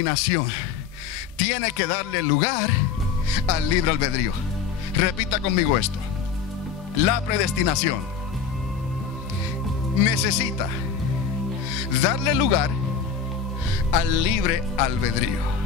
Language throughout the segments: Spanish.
predestinación tiene que darle lugar al libre albedrío. Repita conmigo esto. La predestinación necesita darle lugar al libre albedrío.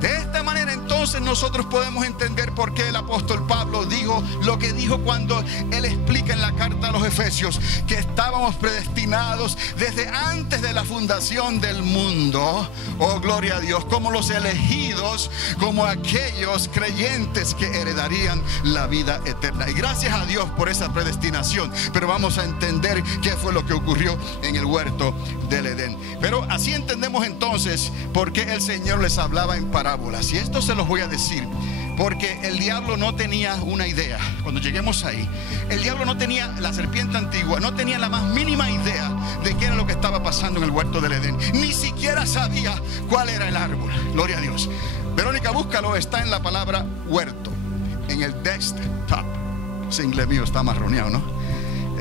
De esta manera entonces nosotros podemos entender por qué el apóstol Pablo dijo lo que dijo cuando él explica en la carta a los Efesios que estábamos predestinados desde antes de la fundación del mundo. Oh, gloria a Dios, como los elegidos, como aquellos creyentes que heredarían la vida eterna. Y gracias a Dios por esa predestinación. Pero vamos a entender qué fue lo que ocurrió en el huerto del Edén. Pero así entendemos entonces por qué el Señor les hablaba en parábolas. Y esto se los voy a decir porque el diablo no tenía una idea. Cuando lleguemos ahí, el diablo no tenía, la serpiente antigua no tenía la más mínima idea de qué era lo que estaba pasando en el huerto del Edén. Ni siquiera sabía cuál era el árbol. Gloria a Dios. Verónica, búscalo, está en la palabra huerto, en el desktop. Ese inglés mío está marroneado, ¿no?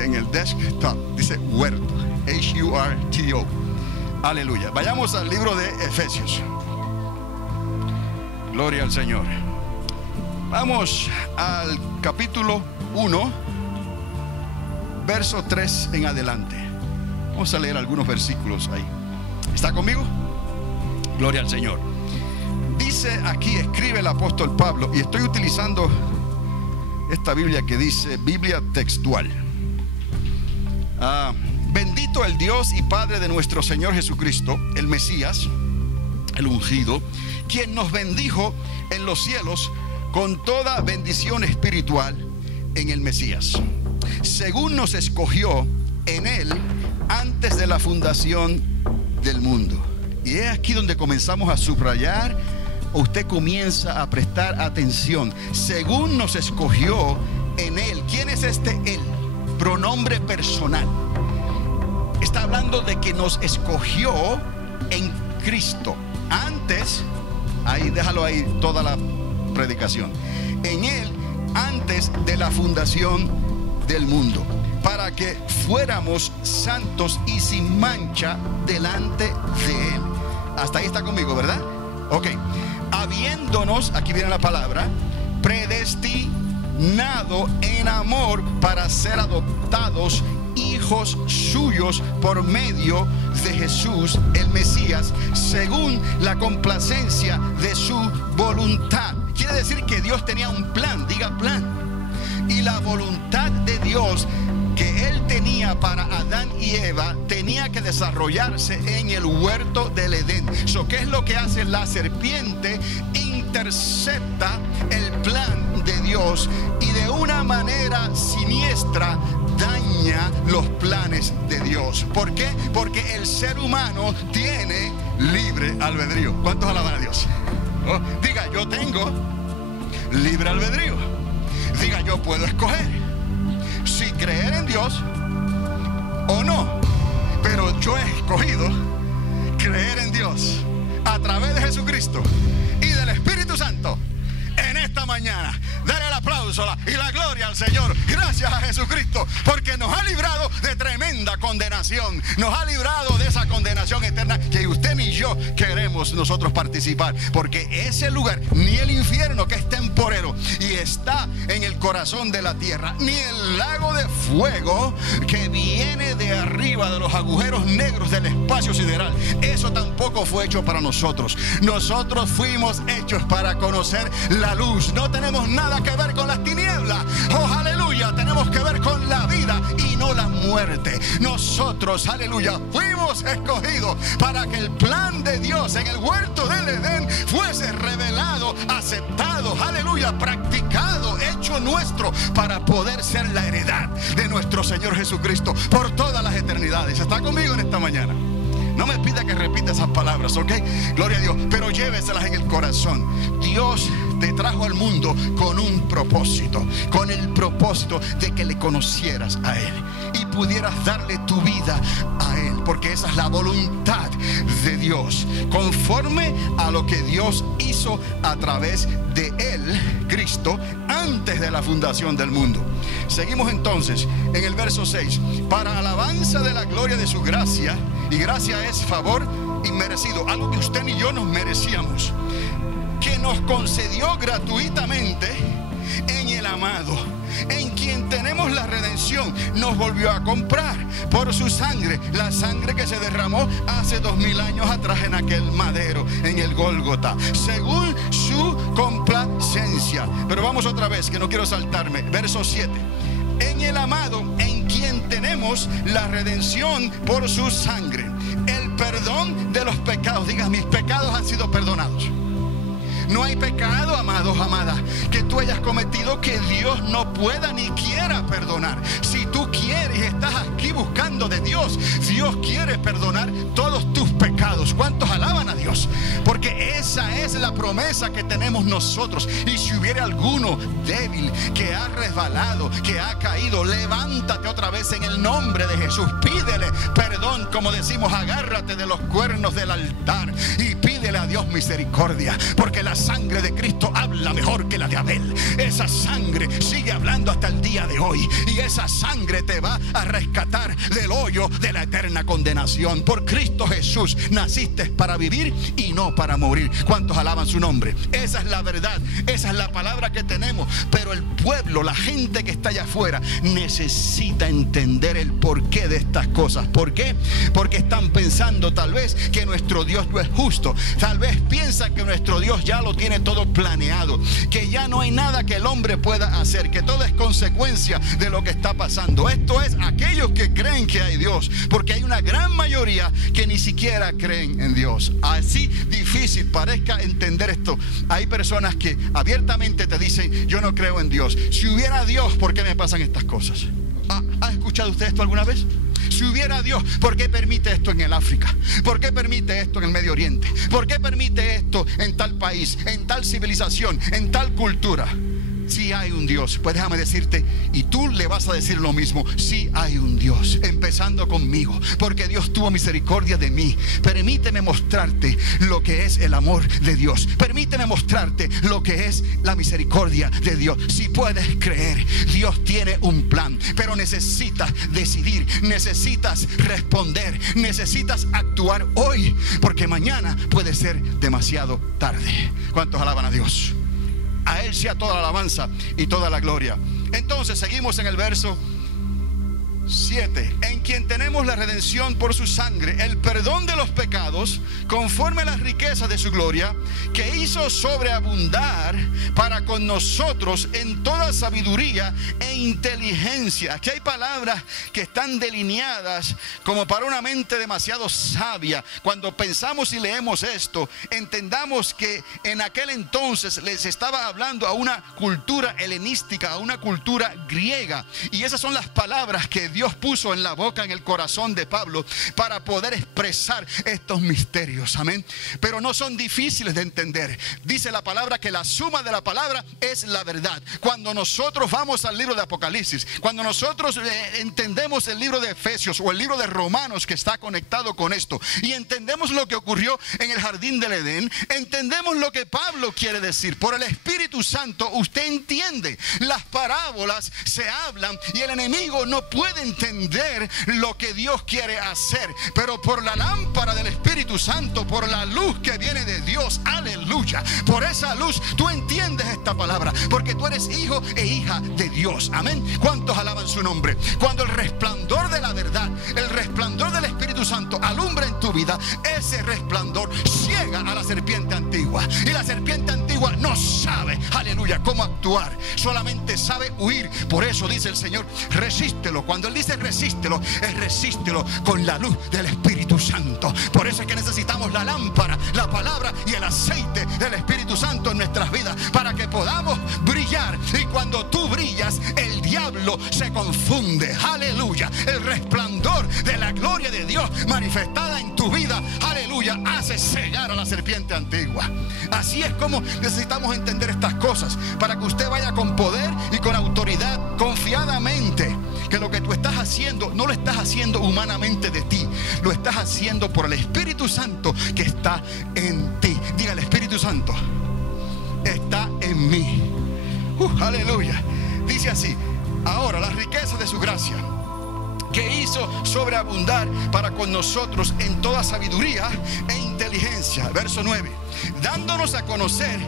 En el desktop dice huerto, H-U-R-T-O. Aleluya. Vayamos al libro de Efesios. Gloria al Señor. Vamos al capítulo 1, verso 3 en adelante. Vamos a leer algunos versículos ahí. ¿Está conmigo? Gloria al Señor. Dice aquí, escribe el apóstol Pablo, y estoy utilizando esta Biblia que dice Biblia textual. Bendito el Dios y Padre de nuestro Señor Jesucristo, el Mesías, el ungido, quien nos bendijo en los cielos con toda bendición espiritual en el Mesías, según nos escogió en él antes de la fundación del mundo. Y es aquí donde comenzamos a subrayar, o usted comienza a prestar atención. Según nos escogió en él. ¿Quién es este él? Pronombre personal. Está hablando de que nos escogió en Cristo. Antes, ahí déjalo ahí toda la predicación. En él, antes de la fundación del mundo, para que fuéramos santos y sin mancha delante de él. Hasta ahí está conmigo, ¿verdad? Ok. Habiéndonos, aquí viene la palabra, predestinado en amor para ser adoptados hijos suyos por medio de Jesús el Mesías, según la complacencia de su voluntad. Quiere decir que Dios tenía un plan, diga plan. Y la voluntad de Dios que él tenía para Adán y Eva tenía que desarrollarse en el huerto del Edén. ¿Qué es lo que hace la serpiente? Intercepta el plan de Dios y de una manera siniestra daña los planes de Dios. ¿Por qué? Porque el ser humano tiene libre albedrío. ¿Cuántos alaban a Dios? Oh, diga, yo tengo libre albedrío. Diga, yo puedo escoger si creer en Dios o no. Pero yo he escogido creer en Dios a través de Jesucristo y del Espíritu Santo. En esta mañana, dale el aplauso y la gloria al Señor. Gracias a Jesucristo, porque nos ha librado de tremenda condenación. Nos ha librado de esa condenación eterna que usted ni yo queremos nosotros participar. Porque ese lugar, ni el infierno, que es temporero y está en el corazón de la tierra, ni el lago de fuego que viene de arriba de los agujeros negros del espacio sideral, eso tampoco fue hecho para nosotros. Nosotros fuimos hechos para conocer la luz. No tenemos nada que ver con las tinieblas. Oh, aleluya, tenemos que ver con la vida y no la muerte. Nosotros, aleluya, fuimos escogidos para que el plan de Dios en el huerto del Edén fuese revelado, aceptado, aleluya, practicado, hecho nuestro, para poder ser la heredad de nuestro Señor Jesucristo por todas las eternidades. ¿Está conmigo en esta mañana? No me pida que repita esas palabras, ¿ok? Gloria a Dios, pero lléveselas en el corazón. Dios te trajo al mundo con un propósito, con el propósito de que le conocieras a Él y pudieras darle tu vida a Él, porque esa es la voluntad de Dios, conforme a lo que Dios hizo a través de Él, Cristo, antes de la fundación del mundo. Seguimos entonces en el verso 6. Para alabanza de la gloria de su gracia, y gracia es favor, inmerecido, algo que usted ni yo nos merecíamos, que nos concedió gratuitamente en el amado, en quien tenemos la redención. Nos volvió a comprar por su sangre, la sangre que se derramó hace 2000 años atrás en aquel madero, en el Gólgota, según su complacencia. Pero vamos otra vez, que no quiero saltarme. Verso 7. En el amado, en quien tenemos la redención por su sangre, el perdón de los pecados. Diga, mis pecados han sido perdonados. No hay pecado, amados, amadas, que tú hayas cometido que Dios no pueda ni quiera perdonar. Si tú quieres, estás aquí buscando de Dios, Dios quiere perdonar todos tus pecados. ¿Cuántos alaban a Dios? Porque esa es la promesa que tenemos nosotros. Y si hubiera alguno débil que ha resbalado, que ha caído, levántate otra vez en el nombre de Jesús. Pídele perdón, como decimos, agárrate de los cuernos del altar y pídele a Dios misericordia, porque la sangre de Cristo habla mejor que la de Abel. Esa sangre sigue hablando hasta el día de hoy, y esa sangre te va a rescatar del hoyo de la eterna condenación. Por Cristo Jesús naciste para vivir y no para morir. ¿Cuántos alaban su nombre? Esa es la verdad, esa es la palabra que tenemos. Pero el pueblo, la gente que está allá afuera, necesita entender el porqué de estas cosas. ¿Por qué? Porque están pensando tal vez que nuestro Dios no es justo. Tal vez piensan que nuestro Dios ya lo tiene todo planeado, que ya no hay nada que el hombre pueda hacer, que todo es consecuencia de lo que está pasando. Esto es aquellos que creen que hay Dios, porque hay una gran mayoría que ni siquiera creen en Dios. Así difícil parezca entender esto, hay personas que abiertamente te dicen: yo no creo en Dios. Si hubiera Dios, ¿por qué me pasan estas cosas? ¿Ha escuchado usted esto alguna vez? Si hubiera Dios, ¿por qué permite esto en el África? ¿Por qué permite esto en el Medio Oriente? ¿Por qué permite esto en tal país, en tal civilización, en tal cultura? Si hay un Dios, pues déjame decirte, y tú le vas a decir lo mismo: si hay un Dios, empezando conmigo, porque Dios tuvo misericordia de mí. Permíteme mostrarte lo que es el amor de Dios. Permíteme mostrarte lo que es la misericordia de Dios. Si puedes creer, Dios tiene un plan, pero necesitas decidir, necesitas responder, necesitas actuar hoy, porque mañana puede ser demasiado tarde. ¿Cuántos alaban a Dios? A Él sea toda la alabanza y toda la gloria. Entonces seguimos en el verso 7. En quien tenemos la redención por su sangre, el perdón de los pecados, conforme a las riquezas de su gloria, que hizo sobreabundar para con nosotros en toda sabiduría e inteligencia. Aquí hay palabras que están delineadas como para una mente demasiado sabia. Cuando pensamos y leemos esto, entendamos que en aquel entonces les estaba hablando a una cultura helenística, a una cultura griega, y esas son las palabras que Dios puso en la boca, en el corazón de Pablo, para poder expresar estos misterios. Amén. Pero no son difíciles de entender. Dice la palabra que la suma de la palabra es la verdad. Cuando nosotros vamos al libro de Apocalipsis, cuando nosotros entendemos el libro de Efesios o el libro de Romanos, que está conectado con esto, y entendemos lo que ocurrió en el jardín del Edén, entendemos lo que Pablo quiere decir. Por el Espíritu Santo usted entiende. Las parábolas se hablan y el enemigo no puede entender lo que Dios quiere hacer, pero por la lámpara del Espíritu Santo, por la luz que viene de Dios, aleluya, por esa luz tú entiendes esta palabra, porque tú eres hijo e hija de Dios. Amén. ¿Cuántos alaban su nombre? Cuando el resplandor de la verdad, el resplandor del Espíritu Santo alumbra en tu vida, ese resplandor ciega a la serpiente antigua, y la serpiente antigua no sabe, aleluya, cómo actuar, solamente sabe huir. Por eso dice el Señor: resístelo. Cuando Él dice resístelo, es resístelo con la luz del Espíritu Santo. Por eso es que necesitamos la lámpara, la palabra y el aceite del Espíritu Santo en nuestras vidas, para que podamos brillar. Y cuando tú brillas, el diablo se confunde. Aleluya. El resplandor de la gloria de Dios manifestada en tu vida, aleluya, hace cegar a la serpiente antigua. Así es como necesitamos entender estas cosas, para que usted vaya con poder y con autoridad, confiadamente, que lo que tú estás haciendo no lo estás haciendo humanamente de ti, lo estás haciendo por el Espíritu Santo que está en ti. Diga: el Espíritu Santo está en mí. Aleluya. Dice así: ahora las riquezas de su gracia, que hizo sobreabundar para con nosotros en toda sabiduría e inteligencia. Verso 9, dándonos a conocer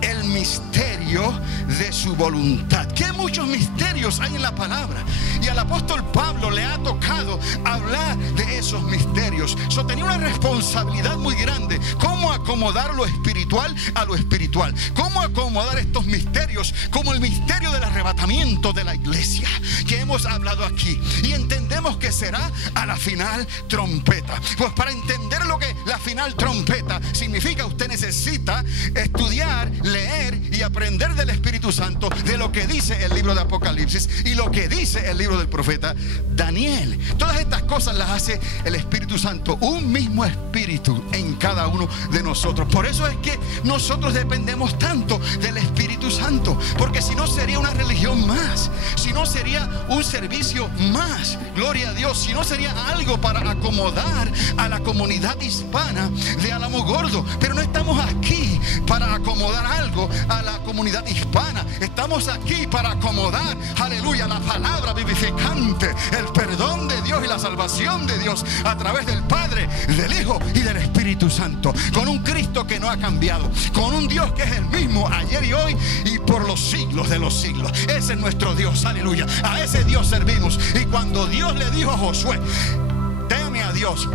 el misterio de su voluntad. Qué muchos misterios hay en la palabra, y al apóstol Pablo le ha tocado hablar de esos misterios. Tenía una responsabilidad muy grande: cómo acomodar lo espiritual a lo espiritual, cómo acomodar estos misterios, como el misterio del arrebatamiento de la iglesia que hemos hablado aquí, y entendemos que será a la final trompeta. Pues para entender lo que la final trompeta significa, usted necesita estudiar, leer y aprender del Espíritu Santo, de lo que dice el libro de Apocalipsis y lo que dice el libro del profeta Daniel. Todas estas cosas las hace el Espíritu Santo, un mismo Espíritu en cada uno de nosotros. Por eso es que nosotros dependemos tanto del Espíritu Santo, porque si no sería una religión más, si no sería un servicio más, gloria a Dios, si no sería algo para acomodar a la comunidad hispana de Alamogordo. Pero no estamos aquí para acomodar algo a la comunidad hispana. Estamos aquí para acomodar, aleluya, la palabra vivificante, el perdón de Dios y la salvación de Dios a través del Padre, del Hijo y del Espíritu Santo, con un Cristo que no ha cambiado, con un Dios que es el mismo ayer y hoy y por los siglos de los siglos. Ese es nuestro Dios, aleluya. A ese Dios servimos. Y cuando Dios le dijo a Josué: teme a Dios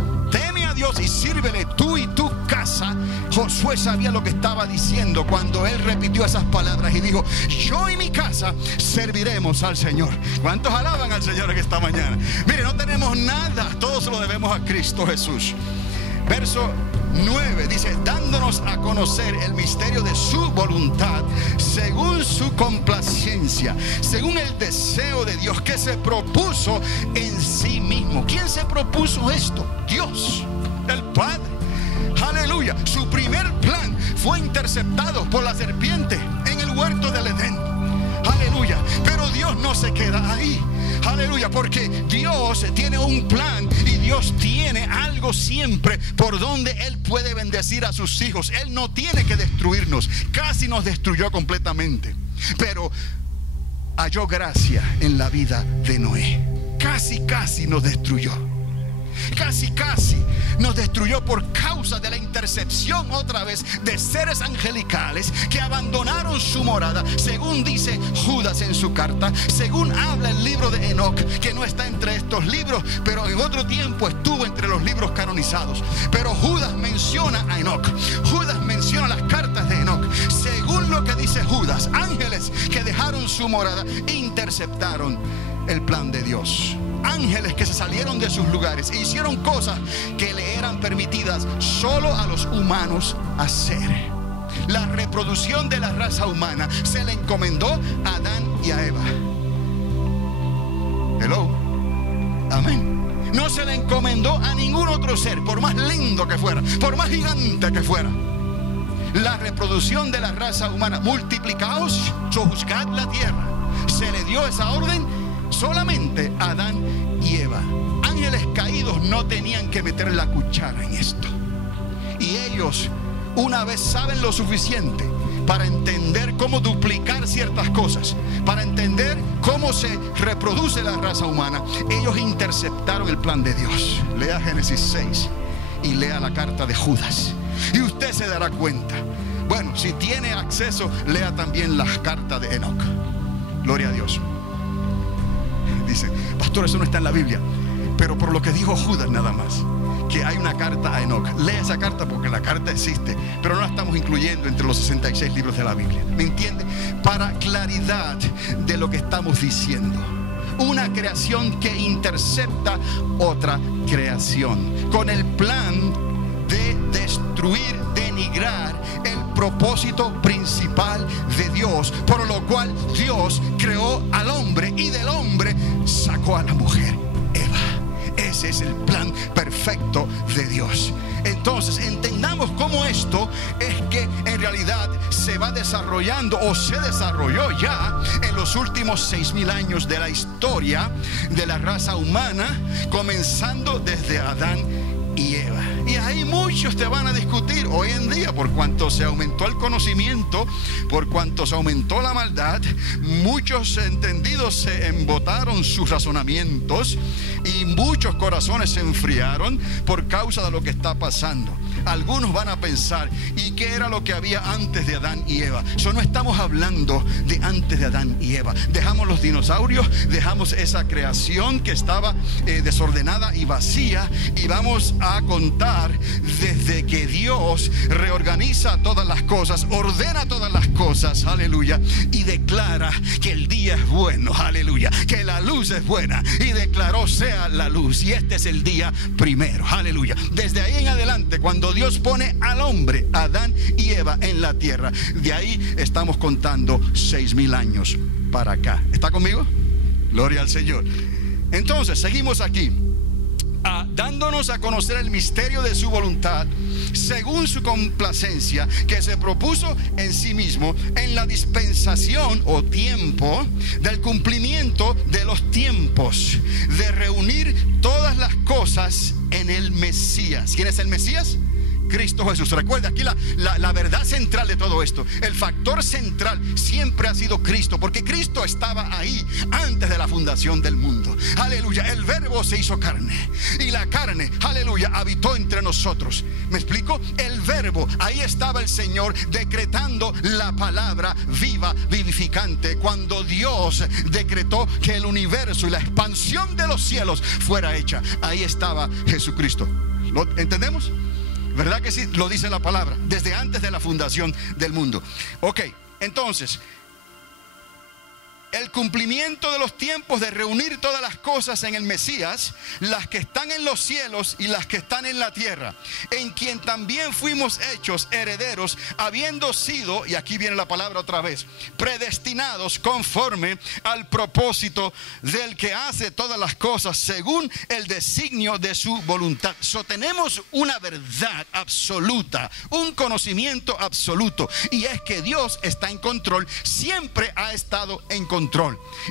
y sírvele tú y tu casa, Josué sabía lo que estaba diciendo cuando él repitió esas palabras y dijo: yo y mi casa serviremos al Señor. ¿Cuántos alaban al Señor en esta mañana? Mire, no tenemos nada, todo se lo debemos a Cristo Jesús. Verso 9 dice: dándonos a conocer el misterio de su voluntad, según su complacencia, según el deseo de Dios que se propuso en sí mismo. ¿Quién se propuso esto? Dios, el Padre. Aleluya. Su primer plan fue interceptado por la serpiente en el huerto del Edén. Aleluya. Pero Dios no se queda ahí. Aleluya, porque Dios tiene un plan y Dios tiene algo siempre por donde Él puede bendecir a sus hijos. Él no tiene que destruirnos. Casi nos destruyó completamente, pero halló gracia en la vida de Noé. Casi nos destruyó. Casi nos destruyó por causa de la intercepción otra vez de seres angelicales que abandonaron su morada, según dice Judas en su carta, según habla el libro de Enoc, que no está entre estos libros, pero en otro tiempo estuvo entre los libros canonizados. Pero Judas menciona a Enoc, Judas menciona las cartas de Enoc. Según lo que dice Judas, ángeles que dejaron su morada interceptaron el plan de Dios. Ángeles que se salieron de sus lugares e hicieron cosas que le eran permitidas solo a los humanos hacer. La reproducción de la raza humana se le encomendó a Adán y a Eva. Hello. Amén. No se le encomendó a ningún otro ser, por más lindo que fuera, por más gigante que fuera. La reproducción de la raza humana: multiplicaos, sojuzgad la tierra. Se le dio esa orden solamente a Adán y Eva. Ángeles caídos no tenían que meter la cuchara en esto. Y ellos, una vez saben lo suficiente para entender cómo duplicar ciertas cosas, para entender cómo se reproduce la raza humana, ellos interceptaron el plan de Dios. Lea Génesis 6 y lea la carta de Judas y usted se dará cuenta. Bueno, si tiene acceso, lea también las cartas de Enoc. Gloria a Dios. Dice: pastor, eso no está en la Biblia, pero por lo que dijo Judas nada más, que hay una carta a Enoc. Lee esa carta porque la carta existe, pero no la estamos incluyendo entre los 66 libros de la Biblia. ¿Me entiende? Para claridad de lo que estamos diciendo. Una creación que intercepta otra creación, con el plan de destruir, denigrar el propósito principal de Dios, por lo cual Dios creó al hombre y del hombre sacó a la mujer, Eva. Ese es el plan perfecto de Dios. Entonces entendamos cómo esto es que en realidad se va desarrollando o se desarrolló ya en los últimos 6000 años de la historia de la raza humana, comenzando desde Adán y Eva. Y ahí muchos te van a discutir hoy en día, por cuanto se aumentó el conocimiento, por cuanto se aumentó la maldad. Muchos entendidos se embotaron sus razonamientos y muchos corazones se enfriaron por causa de lo que está pasando. Algunos van a pensar, ¿y qué era lo que había antes de Adán y Eva? No estamos hablando de antes de Adán y Eva. Dejamos los dinosaurios, dejamos esa creación que estaba desordenada y vacía, y vamos a contar desde que Dios reorganiza todas las cosas, ordena todas las cosas, aleluya, y declara que el día es bueno, aleluya, que la luz es buena, y declaró sea la luz, y este es el día primero, aleluya. Desde ahí en adelante, cuando Dios pone al hombre, Adán y Eva, en la tierra, de ahí estamos contando 6,000 años para acá. ¿Está conmigo? Gloria al Señor. Entonces seguimos aquí, dándonos a conocer el misterio de su voluntad, según su complacencia, que se propuso en sí mismo en la dispensación o tiempo del cumplimiento de los tiempos, de reunir todas las cosas en el Mesías. ¿Quién es el Mesías? Cristo Jesús. Recuerda aquí la verdad central de todo esto. El factor central siempre ha sido Cristo, porque Cristo estaba ahí antes de la fundación del mundo. Aleluya. El verbo se hizo carne, y la carne, aleluya, habitó entre nosotros. ¿Me explico? El verbo, ahí estaba el Señor decretando la palabra viva, vivificante. Cuando Dios decretó que el universo y la expansión de los cielos fuera hecha, ahí estaba Jesucristo. ¿Lo entendemos? ¿Verdad que sí? Lo dice la palabra, desde antes de la fundación del mundo. Ok, entonces, el cumplimiento de los tiempos de reunir todas las cosas en el Mesías, las que están en los cielos y las que están en la tierra, en quien también fuimos hechos herederos, habiendo sido, y aquí viene la palabra otra vez, predestinados conforme al propósito del que hace todas las cosas según el designio de su voluntad. Tenemos una verdad absoluta, un conocimiento absoluto, y es que Dios está en control, siempre ha estado en control.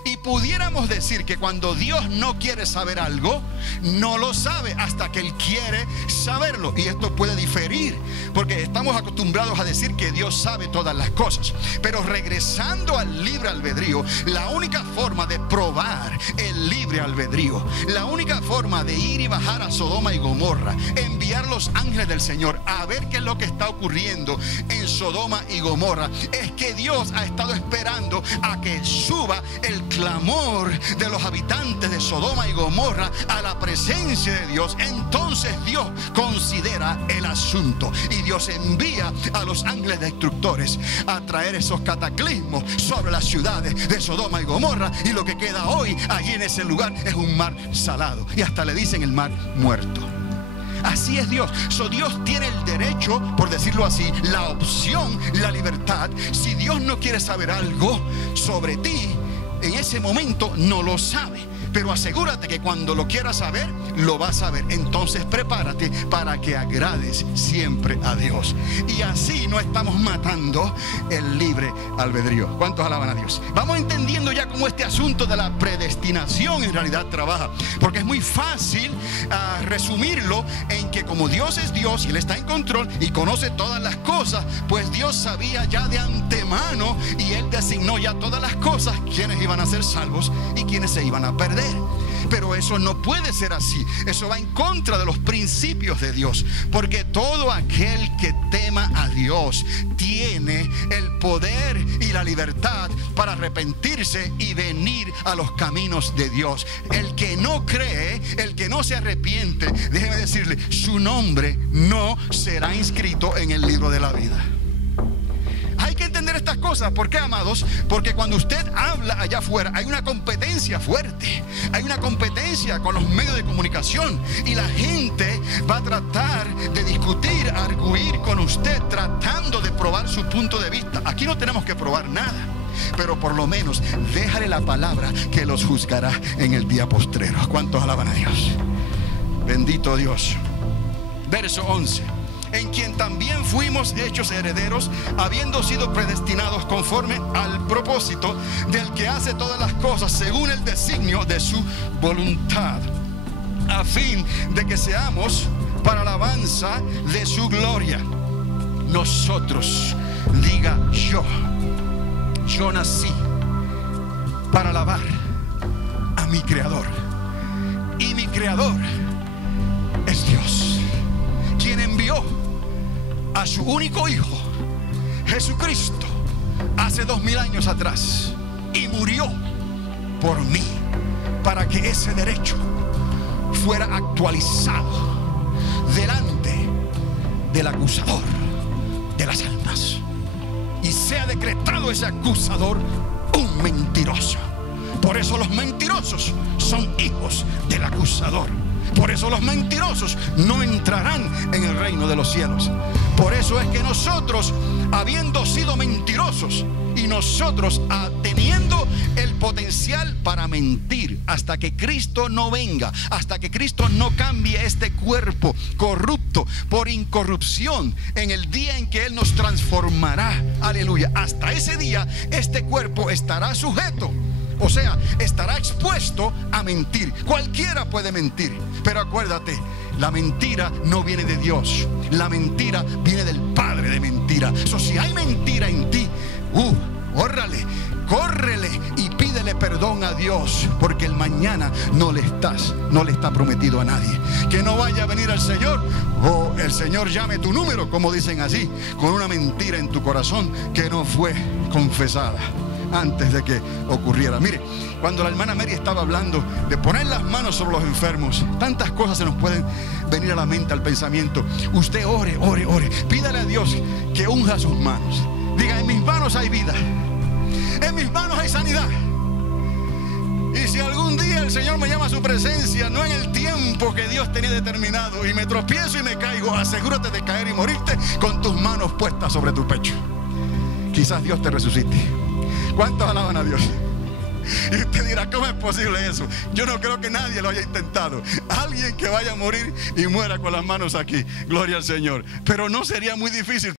Y pudiéramos decir que cuando Dios no quiere saber algo, no lo sabe hasta que Él quiere saberlo. Y esto puede diferir, porque estamos acostumbrados a decir que Dios sabe todas las cosas. Pero regresando al libre albedrío, la única forma de probar el libre albedrío, la única forma de ir y bajar a Sodoma y Gomorra, enviar los ángeles del Señor a ver qué es lo que está ocurriendo en Sodoma y Gomorra, es que Dios ha estado esperando a que suba el clamor de los habitantes de Sodoma y Gomorra a la presencia de Dios. Entonces Dios considera el asunto, y Dios envía a los ángeles destructores a traer esos cataclismos sobre las ciudades de Sodoma y Gomorra, y lo que queda hoy allí en ese lugar es un mar salado, y hasta le dicen el mar muerto. Así es Dios. Dios tiene el derecho, por decirlo así, la opción, la libertad. Si Dios no quiere saber algo sobre ti, en ese momento no lo sabe. Pero asegúrate que cuando lo quieras saber, lo vas a saber. Entonces prepárate para que agrades siempre a Dios. Y así no estamos matando el libre albedrío. ¿Cuántos alaban a Dios? Vamos entendiendo ya cómo este asunto de la predestinación en realidad trabaja. Porque es muy fácil resumirlo en que como Dios es Dios y Él está en control y conoce todas las cosas, pues Dios sabía ya de antemano, y Él designó ya todas las cosas, quienes iban a ser salvos y quienes se iban a perder. Pero eso no puede ser así. Eso va en contra de los principios de Dios, porque todo aquel que tema a Dios tiene el poder y la libertad para arrepentirse y venir a los caminos de Dios. El que no cree, el que no se arrepiente, déjeme decirle, su nombre no será inscrito en el libro de la vida. Hay que entender estas cosas. ¿Por qué, amados? Porque cuando usted habla allá afuera, hay una competencia fuerte. Hay una competencia con los medios de comunicación, y la gente va a tratar de discutir, arguir con usted, tratando de probar su punto de vista. Aquí no tenemos que probar nada, pero por lo menos déjale la palabra que los juzgará en el día postrero. ¿Cuántos alaban a Dios? Bendito Dios. Verso 11. En quien también fuimos hechos herederos, habiendo sido predestinados conforme al propósito del que hace todas las cosas según el designio de su voluntad, a fin de que seamos para alabanza de su gloria. Nosotros, diga yo nací para alabar a mi Creador. Y mi Creador es Dios, quien envió a su único Hijo, Jesucristo, hace 2000 años atrás, y murió por mí, para que ese derecho fuera actualizado delante del acusador de las almas, y sea decretado ese acusador un mentiroso. Por eso los mentirosos son hijos del acusador. Por eso los mentirosos no entrarán en el reino de los cielos. Por eso es que nosotros, habiendo sido mentirosos, y nosotros teniendo el potencial para mentir, hasta que Cristo no venga, hasta que Cristo no cambie este cuerpo corrupto por incorrupción, en el día en que Él nos transformará, aleluya, hasta ese día este cuerpo estará sujeto, o sea, estará expuesto a mentir. Cualquiera puede mentir, pero acuérdate, la mentira no viene de Dios, la mentira viene del padre de mentira. Eso, si hay mentira en ti, órrale, córrele y pídele perdón a Dios, porque el mañana no le está prometido a nadie. Que no vaya a venir al Señor, o el Señor llame tu número, como dicen así, con una mentira en tu corazón que no fue confesada antes de que ocurriera. Mire, cuando la hermana Mary estaba hablando de poner las manos sobre los enfermos, tantas cosas se nos pueden venir a la mente, al pensamiento. Usted ore, pídale a Dios que unja sus manos. Diga: en mis manos hay vida, en mis manos hay sanidad. Y si algún día el Señor me llama a su presencia, no en el tiempo que Dios tenía determinado, y me tropiezo y me caigo, asegúrate de caer y morirte con tus manos puestas sobre tu pecho. Quizás Dios te resucite. ¿Cuántos alaban a Dios? Y usted dirá: ¿cómo es posible eso? Yo no creo que nadie lo haya intentado. Alguien que vaya a morir y muera con las manos aquí. Gloria al Señor. Pero no sería muy difícil.